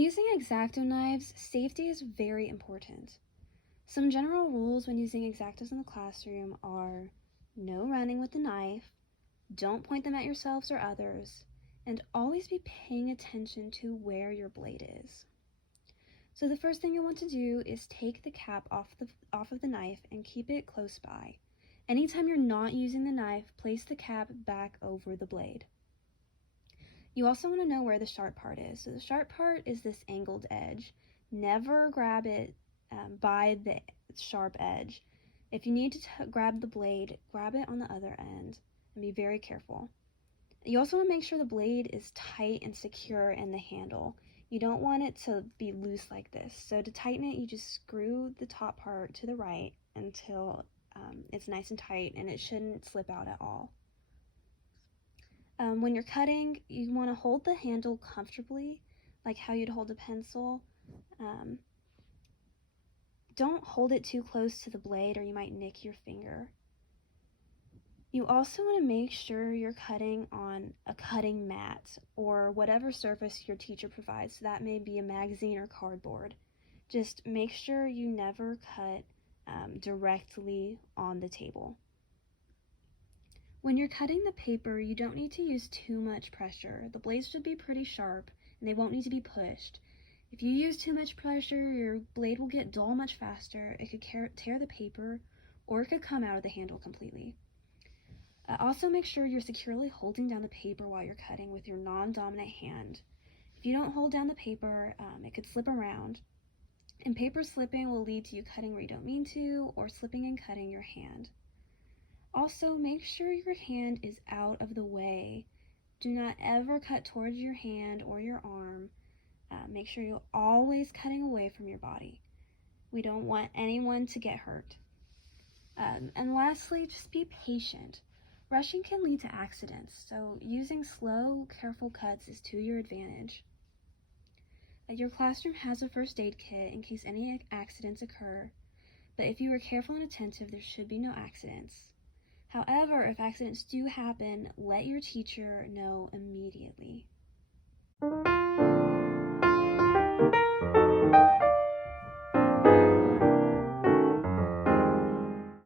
When using Exacto knives, safety is very important. Some general rules when using Exactos in the classroom are no running with the knife, don't point them at yourselves or others, and always be paying attention to where your blade is. So the first thing you'll want to do is take the cap off of the knife and keep it close by. Anytime you're not using the knife, place the cap back over the blade. You also want to know where the sharp part is. So the sharp part is this angled edge. Never grab it by the sharp edge. If you need to grab the blade, grab it on the other end and be very careful. You also want to make sure the blade is tight and secure in the handle. You don't want it to be loose like this. So to tighten it, you just screw the top part to the right until it's nice and tight, and it shouldn't slip out at all. When you're cutting, you want to hold the handle comfortably, like how you'd hold a pencil. Don't hold it too close to the blade or you might nick your finger. You also want to make sure you're cutting on a cutting mat or whatever surface your teacher provides. So that may be a magazine or cardboard. Just make sure you never cut directly on the table. When you're cutting the paper, you don't need to use too much pressure. The blades should be pretty sharp and they won't need to be pushed. If you use too much pressure, your blade will get dull much faster. It could tear the paper, or it could come out of the handle completely. Also make sure you're securely holding down the paper while you're cutting with your non-dominant hand. If you don't hold down the paper, it could slip around. And paper slipping will lead to you cutting where you don't mean to, or slipping and cutting your hand. Also, make sure your hand is out of the way. Do not ever cut towards your hand or your arm. Make sure you're always cutting away from your body. We don't want anyone to get hurt. And lastly, just be patient. Rushing can lead to accidents, so using slow, careful cuts is to your advantage. Your classroom has a first aid kit in case any accidents occur, but if you are careful and attentive, there should be no accidents. However, if accidents do happen, let your teacher know immediately.